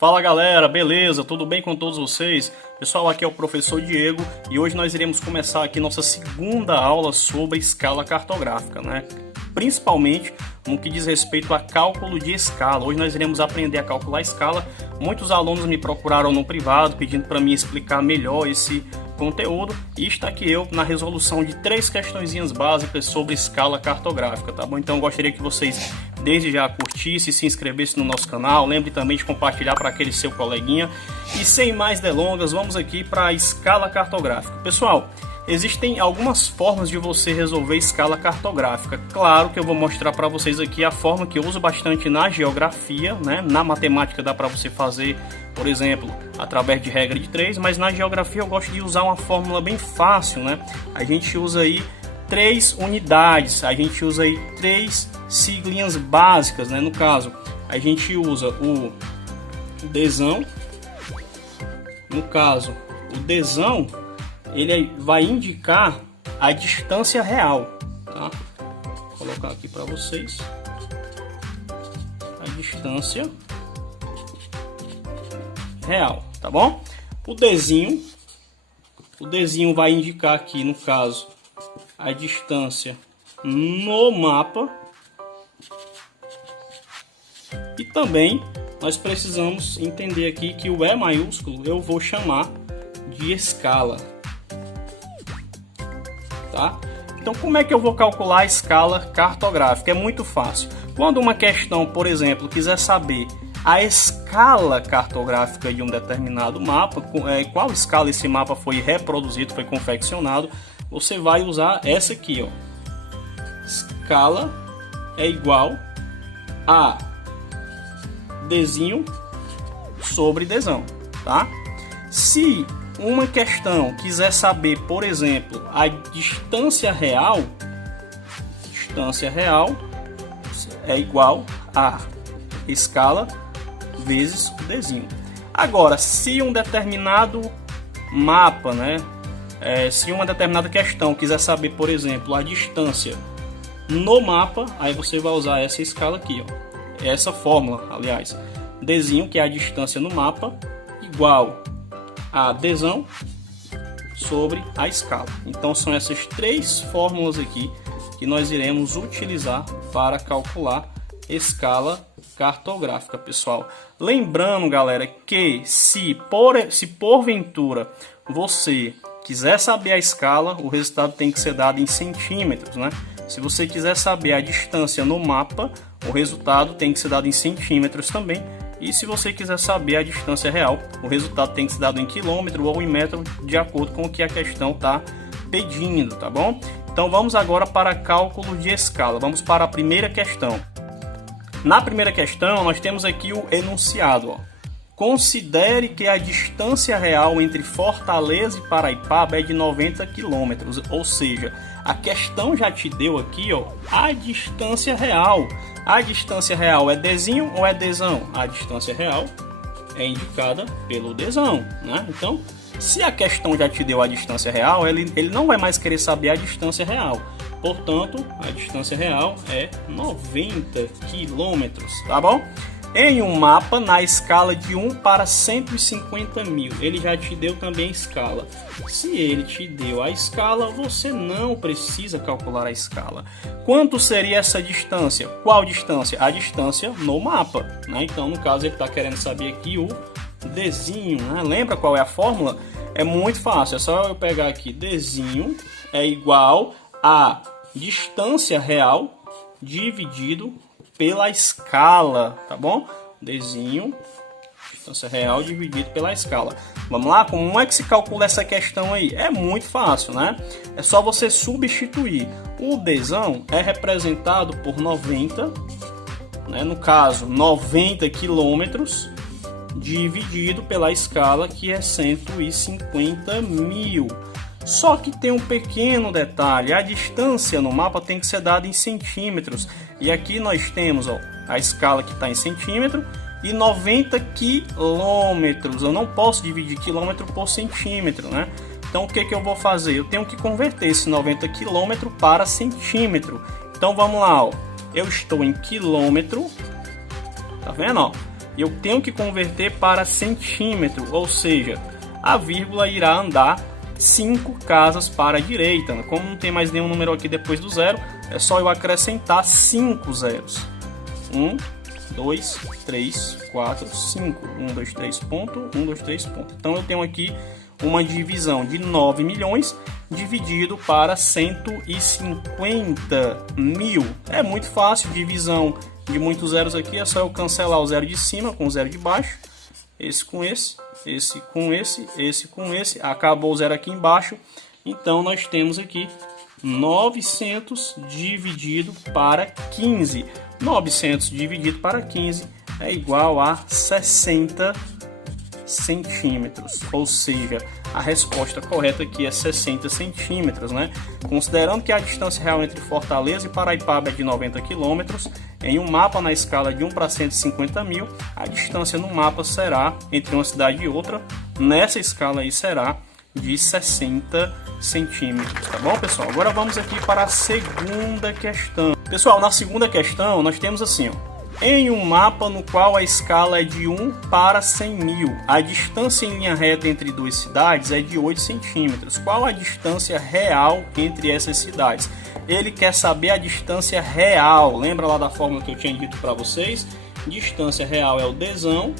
Fala galera, beleza? Tudo bem com todos vocês? Pessoal, aqui é o professor Diego e hoje nós iremos começar aqui nossa segunda aula sobre escala cartográfica, né? Principalmente no que diz respeito a cálculo de escala. Hoje nós iremos aprender a calcular a escala. Muitos alunos me procuraram no privado pedindo para mim explicar melhor esse conteúdo e está aqui eu na resolução de 3 questõezinhas básicas sobre escala cartográfica, tá bom? Então eu gostaria que vocês desde já curtissem, se inscrevessem no nosso canal, lembre também de compartilhar para aquele seu coleguinha e sem mais delongas, vamos aqui para a escala cartográfica. Pessoal, existem algumas formas de você resolver escala cartográfica. Claro que eu vou mostrar para vocês aqui a forma que eu uso bastante na geografia, né? Na matemática dá para você fazer, por exemplo, através de regra de 3, mas na geografia eu gosto de usar uma fórmula bem fácil, né? A gente usa aí 3 unidades, a gente usa aí 3 siglinhas básicas, né? No caso, a gente usa o desão. No caso, o desão ele vai indicar a distância real, tá? Vou colocar aqui para vocês a distância real, tá bom? O desinho vai indicar aqui, no caso, a distância no mapa. E também nós precisamos entender aqui que o E maiúsculo eu vou chamar de escala, tá? Então como é que eu vou calcular a escala cartográfica? É muito fácil. Quando uma questão, por exemplo, quiser saber a escala cartográfica de um determinado mapa, qual escala esse mapa foi reproduzido, foi confeccionado, você vai usar essa aqui, ó. Escala é igual a desinho sobre desão, tá? Se uma questão quiser saber, por exemplo, a distância real é igual a escala vezes o desinho. Agora, se um determinado mapa, né, se uma determinada questão quiser saber, por exemplo, a distância no mapa, aí você vai usar essa escala aqui, ó. Essa fórmula, aliás, desinho, que é a distância no mapa, igual a desão sobre a escala. Então são essas 3 fórmulas aqui que nós iremos utilizar para calcular escala cartográfica, pessoal. Lembrando, galera, que se porventura você quiser saber a escala, o resultado tem que ser dado em centímetros, né? Se você quiser saber a distância no mapa, o resultado tem que ser dado em centímetros também. E se você quiser saber a distância real, o resultado tem que ser dado em quilômetro ou em metro, de acordo com o que a questão está pedindo, tá bom? Então vamos agora para cálculo de escala. Vamos para a primeira questão. Na primeira questão, nós temos aqui o enunciado, ó. Considere que a distância real entre Fortaleza e Paraipaba é de 90 km, ou seja, a questão já te deu aqui, ó, a distância real. A distância real é desinho ou é desão? A distância real é indicada pelo desão, né? Então, se a questão já te deu a distância real, ele não vai mais querer saber a distância real. Portanto, a distância real é 90 km, tá bom? Em um mapa na escala de 1 para 150 mil, ele já te deu também a escala. Se ele te deu a escala, você não precisa calcular a escala. Quanto seria essa distância? Qual distância? A distância no mapa, né? Então, no caso, ele está querendo saber aqui o desinho, né? Lembra qual é a fórmula? É muito fácil, é só eu pegar aqui, desinho é igual a distância real dividido pela escala, tá bom? Desinho, distância real dividido pela escala. Vamos lá? Como é que se calcula essa questão aí? É muito fácil, né? É só você substituir. O desão é representado por 90, né? No caso, 90 quilômetros dividido pela escala, que é 150 mil. Só que tem um pequeno detalhe, a distância no mapa tem que ser dada em centímetros. E aqui nós temos, ó, a escala que está em centímetro e 90 quilômetros. Eu não posso dividir quilômetro por centímetro, né? Então o que eu vou fazer? Eu tenho que converter esse 90 quilômetro para centímetro. Então vamos lá, ó. Eu estou em quilômetro, tá vendo, ó? eu tenho que converter para centímetro, ou seja, a vírgula irá andar 5 casas para a direita. Como não tem mais nenhum número aqui depois do zero, é só eu acrescentar 5 zeros. 1, 2, 3, 4, 5. 1, 2, 3 ponto, 1, 2, 3 ponto. Então eu tenho aqui uma divisão de 9 milhões dividido para 150 mil. É muito fácil, divisão de muitos zeros aqui, é só eu cancelar o zero de cima com o zero de baixo. Esse com esse, esse com esse, esse com esse. Acabou o zero aqui embaixo. Então nós temos aqui 900 dividido para 15. 900 dividido para 15 é igual a 60 centímetros. Ou seja, a resposta correta aqui é 60 centímetros, né? Considerando que a distância real entre Fortaleza e Paraipaba é de 90 quilômetros, em um mapa na escala de 1 para 150 mil, a distância no mapa será, entre uma cidade e outra, nessa escala aí será de 60 centímetros, tá bom, pessoal? Agora vamos aqui para a segunda questão. Pessoal, na segunda questão nós temos assim, ó. Em um mapa no qual a escala é de 1 para 100 mil, a distância em linha reta entre duas cidades é de 8 centímetros. Qual a distância real entre essas cidades? Ele quer saber a distância real. Lembra lá da fórmula que eu tinha dito para vocês? Distância real é o dzão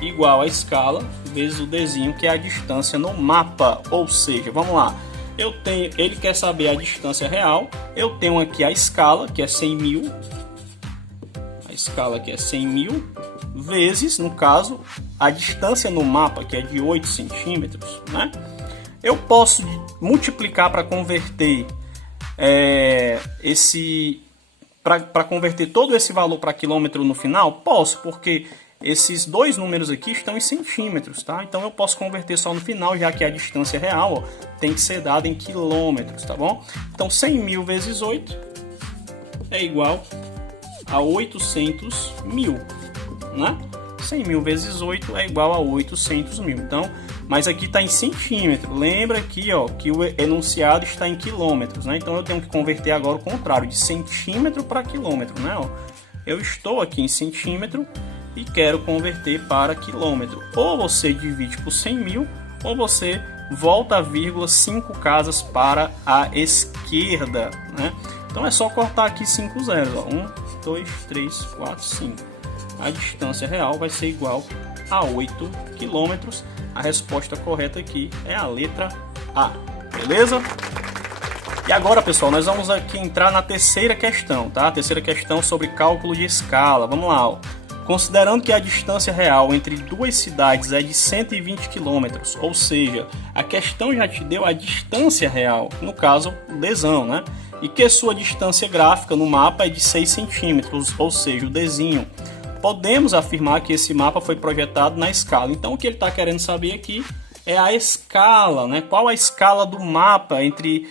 igual a escala vezes o dzinho, que é a distância no mapa. Ou seja, vamos lá. Ele quer saber a distância real. Eu tenho aqui a escala, que é 100 mil. A escala aqui é 100 mil, vezes, no caso, a distância no mapa, que é de 8 centímetros, né? Eu posso multiplicar para converter para converter todo esse valor para quilômetro no final? Posso, porque esses dois números aqui estão em centímetros, tá? Então eu posso converter só no final, já que a distância real, ó, tem que ser dada em quilômetros, tá bom? Então 100 mil vezes 8 é igual a 800 mil, né? 100 mil vezes 8 é igual a 800 mil. Então, mas aqui está em centímetro. Lembra aqui, ó, que o enunciado está em quilômetros, né? Então eu tenho que converter agora o contrário, de centímetro para quilômetro, né? Ó, eu estou aqui em centímetro e quero converter para quilômetro. Ou você divide por 100 mil, ou você volta a vírgula 5 casas para a esquerda, né? Então é só cortar aqui 5 zeros, ó. 1, 2, 3, 4, 5. A distância real vai ser igual a 8 quilômetros. A resposta correta aqui é a letra A, beleza? E agora, pessoal, nós vamos aqui entrar na terceira questão, tá? A terceira questão sobre cálculo de escala. Vamos lá, ó. Considerando que a distância real entre duas cidades é de 120 quilômetros, ou seja, a questão já te deu a distância real, no caso, o dzão, né? E que sua distância gráfica no mapa é de 6 centímetros, ou seja, o dzinho. Podemos afirmar que esse mapa foi projetado na escala. Então, o que ele está querendo saber aqui é a escala, né? Qual a escala do mapa entre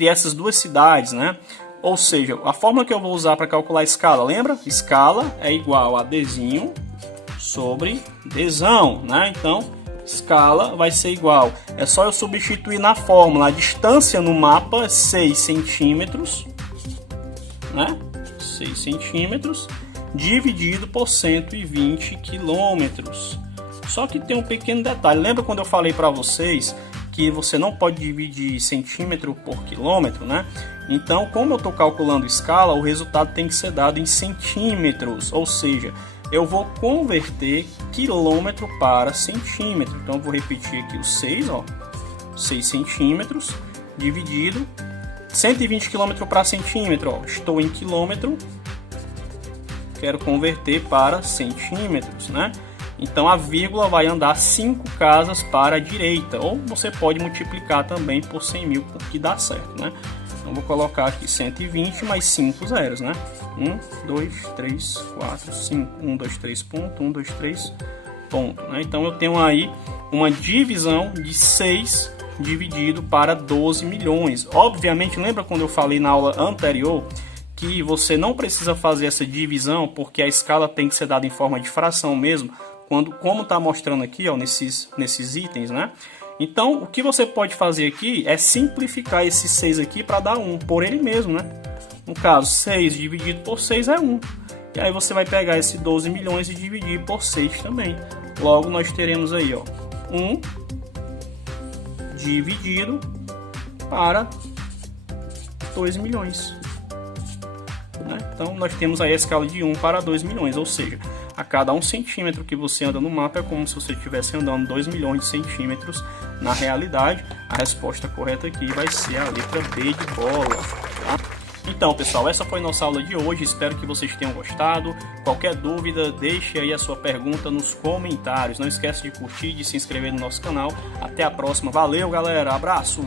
essas duas cidades, né? Ou seja, a fórmula que eu vou usar para calcular a escala, lembra? Escala é igual a dzinho sobre dzão, né? Então, escala vai ser igual. É só eu substituir na fórmula. A distância no mapa é 6 centímetros, né? 6 centímetros dividido por 120 quilômetros. Só que tem um pequeno detalhe. Lembra quando eu falei para vocês que você não pode dividir centímetro por quilômetro, né? Então, como eu estou calculando escala, o resultado tem que ser dado em centímetros. Ou seja, eu vou converter quilômetro para centímetro. Então, eu vou repetir aqui o 6, ó, 6 centímetros dividido 120 km para centímetro. Ó, estou em quilômetro, quero converter para centímetros, né? Então a vírgula vai andar 5 casas para a direita, ou você pode multiplicar também por 100 mil, que dá certo, né? Então vou colocar aqui 120 mais 5 zeros, né? 1, 2, 3, 4, 5, 1, 2, 3 ponto, 1, 2, 3 ponto, né? Então eu tenho aí uma divisão de 6 dividido para 12 milhões. Obviamente, lembra quando eu falei na aula anterior que você não precisa fazer essa divisão, porque a escala tem que ser dada em forma de fração mesmo, como está mostrando aqui, ó, nesses itens, né? Então, o que você pode fazer aqui é simplificar esse 6 aqui para dar 1 por ele mesmo, né? No caso, 6 dividido por 6 é 1. E aí você vai pegar esse 12 milhões e dividir por 6 também. Logo nós teremos aí, ó, 1 dividido para 2 milhões. Né? Então nós temos aí a escala de 1 para 2 milhões, ou seja, a cada 1 centímetro que você anda no mapa é como se você estivesse andando 2 milhões de centímetros na realidade. A resposta correta aqui vai ser a letra B de bola. Tá? Então, pessoal, essa foi nossa aula de hoje. Espero que vocês tenham gostado. Qualquer dúvida, deixe aí a sua pergunta nos comentários. Não esquece de curtir e de se inscrever no nosso canal. Até a próxima. Valeu, galera. Abraço!